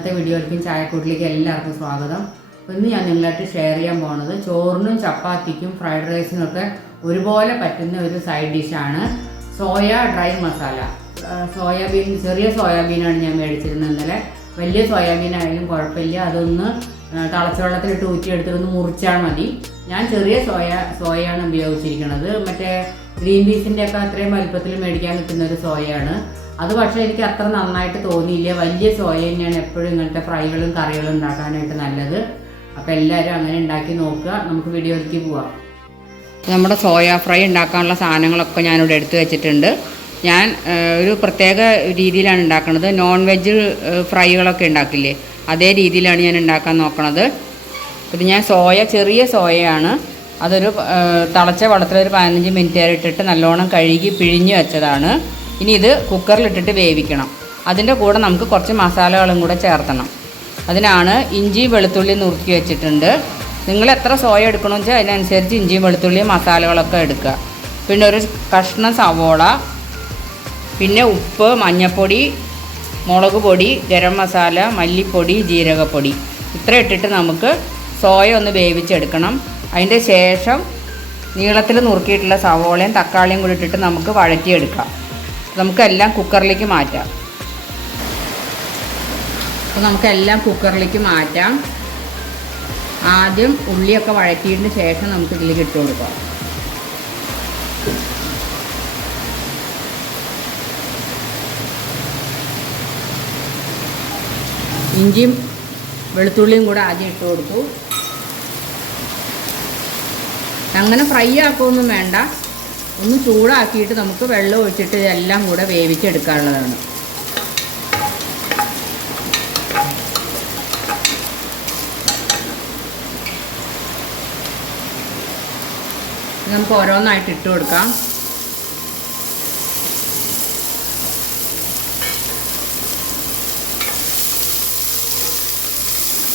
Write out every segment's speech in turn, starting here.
ഇന്നത്തെ വീഡിയോയിലേക്കും ചായക്കൂട്ടിലേക്ക് എല്ലാവർക്കും സ്വാഗതം. ഇന്ന് ഞാൻ നിങ്ങളായിട്ട് ഷെയർ ചെയ്യാൻ പോകുന്നത് ചോറിനും ചപ്പാത്തിക്കും ഫ്രൈഡ് റൈസിനും ഒക്കെ ഒരുപോലെ പറ്റുന്ന ഒരു സൈഡ് ഡിഷാണ് സോയ ഡ്രൈ മസാല. സോയാബീൻ ചെറിയ സോയാബീനാണ് ഞാൻ മേടിച്ചിരുന്നത് ഇന്നലെ. വലിയ സോയാബീൻ ആയാലും കുഴപ്പമില്ല. അതൊന്ന് തളച്ചവെള്ളത്തിലിട്ട് ഊറ്റിയെടുത്തിട്ടൊന്ന് മുറിച്ചാൽ മതി. ഞാൻ ചെറിയ സോയ സോയയാണ് ഉപയോഗിച്ചിരിക്കുന്നത്. മറ്റേ ഗ്രീൻ പീസിന്റെ ഒക്കെ അത്രയും വലുപ്പത്തിൽ മേടിക്കാൻ കിട്ടുന്ന ഒരു സോയയാണ്. അത് പക്ഷേ എനിക്ക് അത്ര നന്നായിട്ട് തോന്നിയില്ല. വലിയ സോയ തന്നെയാണ് എപ്പോഴും ഇങ്ങനത്തെ ഫ്രൈകളും കറികളും ഉണ്ടാക്കാനായിട്ട് നല്ലത്. അപ്പോൾ എല്ലാവരും അങ്ങനെ ഉണ്ടാക്കി നോക്കുക. നമുക്ക് വീഡിയോയിലേക്ക് പോവാം. നമ്മുടെ സോയ ഫ്രൈ ഉണ്ടാക്കാനുള്ള സാധനങ്ങളൊക്കെ ഞാനിവിടെ എടുത്തു വെച്ചിട്ടുണ്ട്. ഞാൻ ഒരു പ്രത്യേക രീതിയിലാണ് ഉണ്ടാക്കുന്നത് നോൺ വെജ് ഫ്രൈകളൊക്കെ ഉണ്ടാക്കില്ലേ? അതേ രീതിയിലാണ് ഞാൻ ഉണ്ടാക്കാൻ നോക്കണത്. ഇത് ഞാൻ സോയ ചെറിയ സോയയാണ്. അതൊരു തിളച്ച വെള്ളത്തിലൊരു പതിനഞ്ച് മിനിറ്റ് ഇട്ടിട്ട് നല്ലോണം കഴുകി പിഴിഞ്ഞ് വെച്ചതാണ്. ഇനി ഇത് കുക്കറിലിട്ടിട്ട് വേവിക്കണം. അതിന്റെ കൂടെ നമുക്ക് കുറച്ച് മസാലകളും കൂടെ ചേർത്തണം. അതിനാണ് ഇഞ്ചി വെളുത്തുള്ളി നുറുക്കി വെച്ചിട്ടുണ്ട്. നിങ്ങൾ എത്ര സോയ എടുക്കണമെന്ന് വെച്ചാൽ അതിനനുസരിച്ച് ഇഞ്ചിയും വെളുത്തുള്ളിയും മസാലകളൊക്കെ എടുക്കുക. പിന്നെ ഒരു കഷ്ണം സവോള പിന്നെ ഉപ്പ് മഞ്ഞൾപ്പൊടി മുളക് പൊടി ഗരം മസാല മല്ലിപ്പൊടി ജീരകപ്പൊടി. ഇത്ര ഇട്ടിട്ട് നമുക്ക് സോയ ഒന്ന് വേവിച്ചെടുക്കണം. അതിന്റെ ശേഷം നീളത്തിൽ നുറുക്കിയിട്ടുള്ള സവോളയും തക്കാളിയും കൂടി ഇട്ടിട്ട് നമുക്ക് വഴറ്റിയെടുക്കാം. നമുക്കെല്ലാം കുക്കറിലേക്ക് മാറ്റാം. അപ്പോൾ നമുക്കെല്ലാം കുക്കറിലേക്ക് മാറ്റാം. ആദ്യം ഉള്ളിയൊക്കെ വഴറ്റിയതിന് ശേഷം നമുക്ക് ഇതിലേക്ക് ഇട്ട് കൊടുക്കാം. ഇഞ്ചിയും വെളുത്തുള്ളിയും കൂടെ ആദ്യം ഇട്ട് കൊടുത്തു. അങ്ങനെ ഫ്രൈ ആക്കുമൊന്നും വേണ്ട. ഒന്ന് ചൂടാക്കിയിട്ട് നമുക്ക് വെള്ളം ഒഴിച്ചിട്ട് ഇതെല്ലാം കൂടെ വേവിച്ചെടുക്കാനുള്ളതാണ്. നമുക്ക് ഓരോന്നായിട്ട് ഇട്ട് കൊടുക്കാം.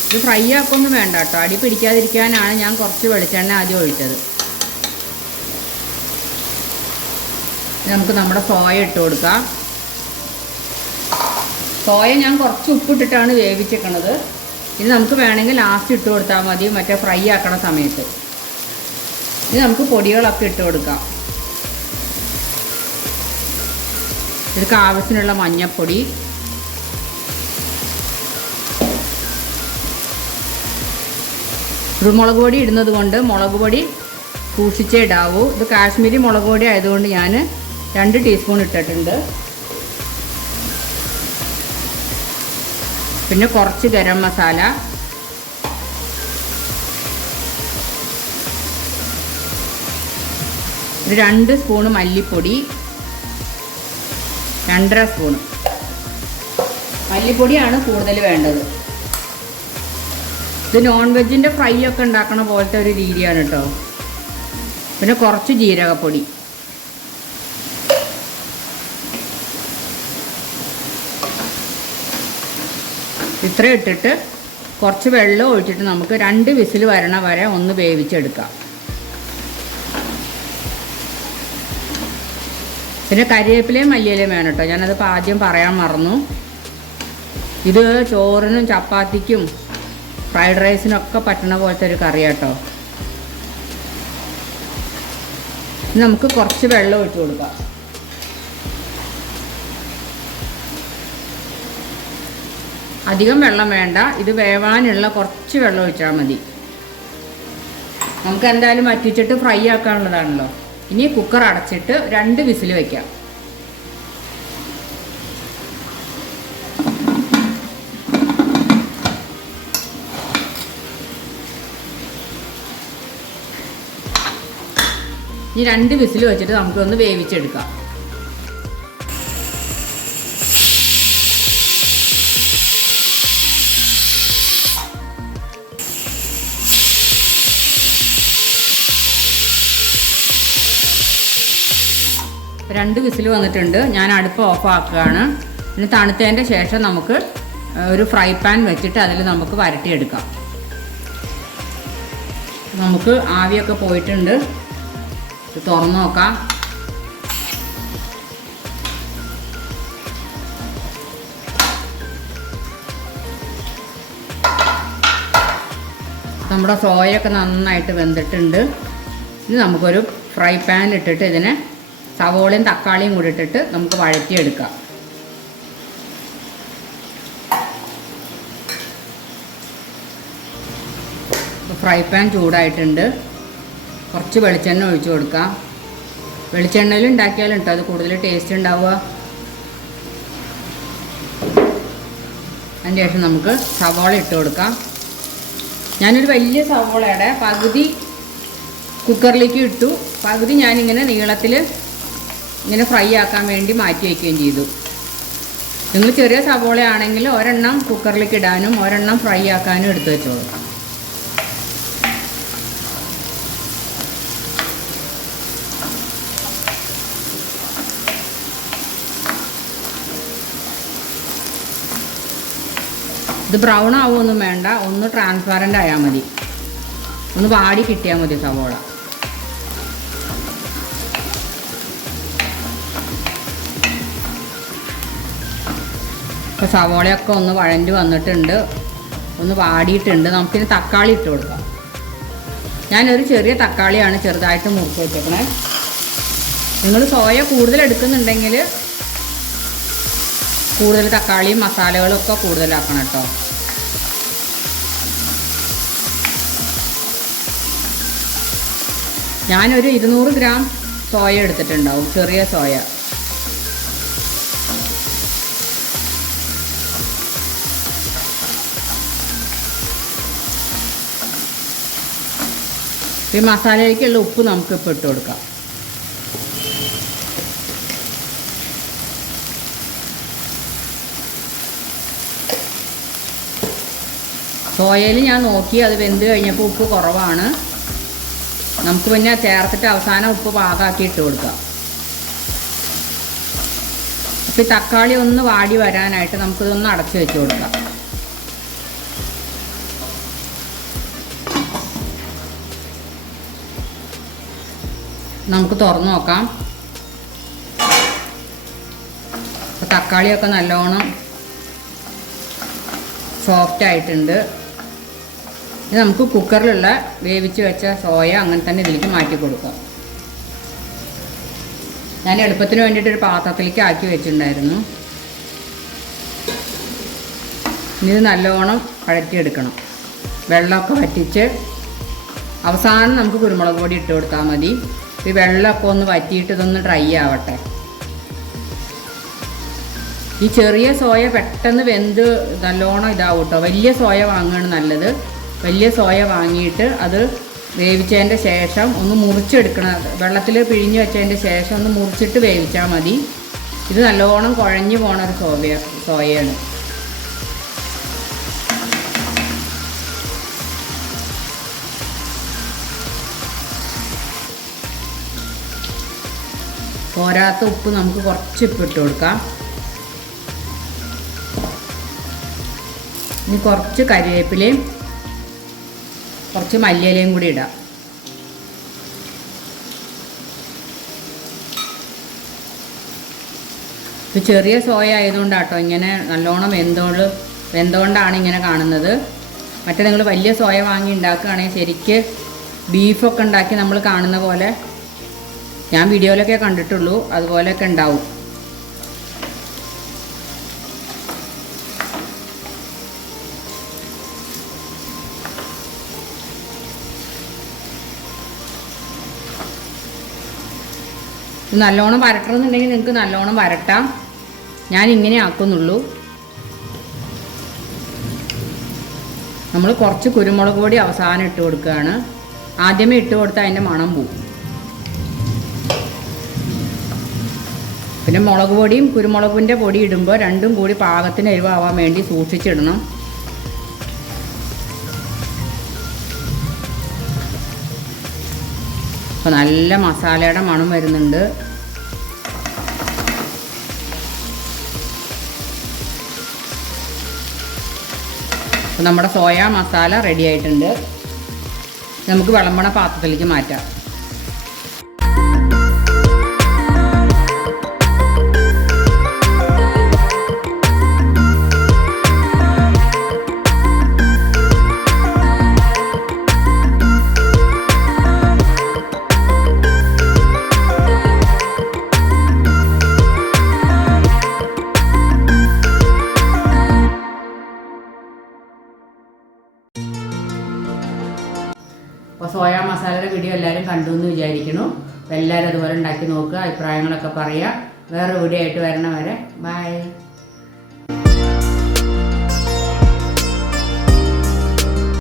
ഇത് ഫ്രൈ ആക്കൊന്നും വേണ്ട കേട്ടോ. അടി പിടിക്കാതിരിക്കാനാണ് ഞാൻ കുറച്ച് വെളിച്ചെണ്ണ ആദ്യം ഒഴിച്ചത്. നമുക്ക് നമ്മുടെ സോയ ഇട്ട് കൊടുക്കാം. സോയ ഞാൻ കുറച്ച് ഉപ്പിട്ടിട്ടാണ് വേവിച്ചേക്കണത്. ഇത് നമുക്ക് വേണമെങ്കിൽ ലാസ്റ്റ് ഇട്ട് കൊടുത്താൽ മതി. മറ്റേ ഫ്രൈ ആക്കണ സമയത്ത്. ഇത് നമുക്ക് പൊടികളൊക്കെ ഇട്ട് കൊടുക്കാം. ഇതിലേക്ക് ആവശ്യത്തിനുള്ള മഞ്ഞൾപ്പൊടി കുരുമുളക് പൊടി ഇടുന്നത് കൊണ്ട് മുളക് പൊടി സൂക്ഷിച്ചേ ഇടാവൂ. ഇത് കാശ്മീരി മുളക് പൊടി ആയതുകൊണ്ട് ഞാൻ രണ്ട് ടീസ്പൂൺ ഇട്ടിട്ടുണ്ട്. പിന്നെ കുറച്ച് ഗരം മസാല. രണ്ട് സ്പൂൺ മല്ലിപ്പൊടി. രണ്ടര സ്പൂണ്. മല്ലിപ്പൊടിയാണ് കൂടുതൽ വേണ്ടത്. ഇത് നോൺ വെജിന്റെ ഫ്രൈ ഒക്കെ ഉണ്ടാക്കണ പോലത്തെ ഒരു രീതിയാണ് കേട്ടോ പിന്നെ കുറച്ച് ജീരകപ്പൊടി. ഇത്ര ഇട്ടിട്ട് കുറച്ച് വെള്ളം ഒഴിച്ചിട്ട് നമുക്ക് രണ്ട് വിസിൽ വരണ വരെ ഒന്ന് വേവിച്ചെടുക്കാം. പിന്നെ കരിവേപ്പിലയും മല്ലിയിലയും വേണം കേട്ടോ. ഞാനതിപ്പോൾ ആദ്യം പറയാൻ മറന്നു. ഇത് ചോറിനും ചപ്പാത്തിക്കും ഫ്രൈഡ് റൈസിനൊക്കെ പറ്റണ പോലത്തെ ഒരു കറി കേട്ടോ. നമുക്ക് കുറച്ച് വെള്ളം ഒഴിച്ചു കൊടുക്കാം. അധികം വെള്ളം വേണ്ട. ഇത് വേവാനുള്ള കുറച്ച് വെള്ളം ഒഴിച്ചാൽ മതി. നമുക്ക് എന്തായാലും വറ്റിച്ചിട്ട് ഫ്രൈ ആക്കാനുള്ളതാണല്ലോ. ഇനി കുക്കർ അടച്ചിട്ട് രണ്ട് വിസിൽ വയ്ക്കാം ഇനി രണ്ട് വിസിൽ വെച്ചിട്ട് നമുക്കൊന്ന് വേവിച്ചെടുക്കാം. രണ്ട് വിസിൽ വന്നിട്ടുണ്ട്. ഞാൻ അടുപ്പ് ഓഫ് ആക്കുകയാണ്. ഇനി തണുത്തതിന്റെ ശേഷം നമുക്ക് ഒരു ഫ്രൈ പാൻ വെച്ചിട്ട് അതിൽ നമുക്ക് വരട്ടിയെടുക്കാം. നമുക്ക് ആവിയൊക്കെ പോയിട്ടുണ്ട്. തുറന്നു നോക്കാം. നമ്മുടെ സോയൊക്കെ നന്നായിട്ട് വെന്തിട്ടുണ്ട്. ഇനി നമുക്കൊരു ഫ്രൈ പാൻ ഇട്ടിട്ട് ഇതിനെ സവോളയും തക്കാളിയും കൂടി ഇട്ടിട്ട് നമുക്ക് വഴറ്റിയെടുക്കാം. ഫ്രൈ പാൻ ചൂടായിട്ടുണ്ട്. കുറച്ച് വെളിച്ചെണ്ണ ഒഴിച്ചു കൊടുക്കാം. വെളിച്ചെണ്ണയിൽ ഉണ്ടാക്കിയാലും കേട്ടോ അത് കൂടുതൽ ടേസ്റ്റ് ഉണ്ടാവുക. അതിന് ശേഷം നമുക്ക് സവോള ഇട്ട് കൊടുക്കാം. ഞാനൊരു വലിയ സവോളയുടെ പകുതി കുക്കറിലേക്ക് ഇട്ടു. പകുതി ഞാനിങ്ങനെ നീളത്തിൽ ഇങ്ങനെ ഫ്രൈ ആക്കാൻ വേണ്ടി മാറ്റി വയ്ക്കുകയും ചെയ്തു. നിങ്ങൾ ചെറിയ സവോള ആണെങ്കിൽ ഒരെണ്ണം കുക്കറിലേക്ക് ഇടാനും ഒരെണ്ണം ഫ്രൈ ആക്കാനും എടുത്തു വെച്ചോളൂ. ഇത് ബ്രൗൺ ആവുമൊന്നും വേണ്ട. ഒന്ന് ട്രാൻസ്പാരന്റ് ആയാൽ മതി. ഒന്ന് വാടി കിട്ടിയാൽ മതി സവോള. ഇപ്പോൾ സവോളയൊക്കെ ഒന്ന് വഴഞ്ഞു വന്നിട്ടുണ്ട്. ഒന്ന് വാടിയിട്ടുണ്ട്. നമുക്കിനി തക്കാളി ഇട്ട് കൊടുക്കാം. ഞാനൊരു ചെറിയ തക്കാളിയാണ് ചെറുതായിട്ട് മുറിച്ച് വെച്ചേക്കണേ. നിങ്ങൾ സോയ കൂടുതൽ എടുക്കുന്നുണ്ടെങ്കിൽ കൂടുതൽ തക്കാളിയും മസാലകളും ഒക്കെ കൂടുതലാക്കണം കേട്ടോ. ഞാനൊരു ഇരുന്നൂറ് ഗ്രാം സോയ എടുത്തിട്ടുണ്ടാവും. ചെറിയ സോയ. ഈ മസാലയിലേക്കുള്ള ഉപ്പ് നമുക്ക് ഇപ്പോൾ ഇട്ട് കൊടുക്കാം. സോയയിൽ ഞാൻ നോക്കി അത് വെന്ത് കഴിഞ്ഞപ്പോൾ ഉപ്പ് കുറവാണ്. നമുക്ക് പിന്നെ ചേർത്തിട്ട് അവസാനം ഉപ്പ് പാകാക്കി ഇട്ട് കൊടുക്കാം. അപ്പോൾ ഈ തക്കാളി ഒന്ന് വാടി വരാനായിട്ട് നമുക്കിതൊന്ന് അടച്ചു വെച്ച് കൊടുക്കാം. നമുക്ക് തുറന്നു നോക്കാം. തക്കാളിയൊക്കെ നല്ലോണം സോഫ്റ്റ് ആയിട്ടുണ്ട്. ഇത് നമുക്ക് കുക്കറിലുള്ള വേവിച്ച് വെച്ച സോയ അങ്ങനെ തന്നെ ഇതിലേക്ക് മാറ്റി കൊടുക്കാം. ഞാൻ എളുപ്പത്തിന് വേണ്ടിയിട്ട് ഒരു പാത്രത്തിലേക്ക് ആക്കി വെച്ചിട്ടുണ്ടായിരുന്നു. ഇത് നല്ലോണം വഴറ്റിയെടുക്കണം വെള്ളമൊക്കെ വറ്റിച്ച് അവസാനം നമുക്ക് കുരുമുളക് പൊടി ഇട്ട് കൊടുത്താൽ മതി. ഈ വെള്ളമൊക്കെ ഒന്ന് വറ്റിയിട്ട് ഇതൊന്ന് ഡ്രൈ ആവട്ടെ. ഈ ചെറിയ സോയ പെട്ടെന്ന് വെന്ത് നല്ലോണം ഇതാവും കേട്ടോ വലിയ സോയ വാങ്ങുകയാണ് നല്ലത്. വലിയ സോയ വാങ്ങിയിട്ട് അത് വേവിച്ചതിന്റെ ശേഷം ഒന്ന് മുറിച്ചെടുക്കണം. വെള്ളത്തിൽ പിഴിഞ്ഞ് വെച്ചതിന്റെ ശേഷം ഒന്ന് മുറിച്ചിട്ട് വേവിച്ചാൽ മതി. ഇത് നല്ലോണം കുഴഞ്ഞു പോണ ഒരു സോയ സോയയാണ്. പോരാത്ത ഉപ്പ് നമുക്ക് കുറച്ച് ഉപ്പ് ഇട്ട് കൊടുക്കാം. ഇനി കുറച്ച് കരിവേപ്പിലയും കുറച്ച് മല്ലിയിലയും കൂടി ഇടാം. ഇത് ചെറിയ സോയ ആയതുകൊണ്ടാട്ടോ ഇങ്ങനെ നല്ലോണം വെന്തോണ്ട് വെന്തോണ്ടാണ് ഇങ്ങനെ കാണുന്നത്. മറ്റേ നിങ്ങൾ വലിയ സോയ വാങ്ങി ഉണ്ടാക്കുകയാണെങ്കിൽ ശരിക്ക് ബീഫൊക്കെ ഉണ്ടാക്കി നമ്മൾ കാണുന്ന പോലെ ഞാൻ വീഡിയോയിലൊക്കെ കണ്ടിട്ടുള്ളൂ. അതുപോലെയൊക്കെ ഉണ്ടാവും. നല്ലോണം വരട്ടണമെന്നുണ്ടെങ്കിൽ നിങ്ങൾക്ക് നല്ലോണം വരട്ടാം. ഞാൻ ഇങ്ങനെ ആക്കുന്നുള്ളൂ. നമ്മൾ കുറച്ച് കുരുമുളക് പൊടി അവസാനം ഇട്ട് കൊടുക്കുകയാണ്. ആദ്യമേ ഇട്ട് കൊടുത്താൽ അതിന്റെ മണം പോവും. പിന്നെ മുളക് പൊടിയും കുരുമുളകിന്റെ പൊടി ഇടുമ്പോൾ രണ്ടും കൂടി പാകത്തിന് എരിവാവാൻ വേണ്ടി സൂക്ഷിച്ചിടണം. അപ്പോൾ നല്ല മസാലയുടെ മണം വരുന്നുണ്ട്. നമ്മുടെ സോയാ മസാല റെഡി ആയിട്ടുണ്ട്. നമുക്ക് വിളമ്പണ പാത്രത്തിലേക്ക് മാറ്റാം. കണ്ടു എന്ന് വിചാരിക്കുന്നു. എല്ലാവരും അതുപോലെ ഉണ്ടാക്കി നോക്കുക അഭിപ്രായങ്ങളൊക്കെ പറയുക വേറെ വീഡിയോ ആയിട്ട് വരണ വരെ ബൈ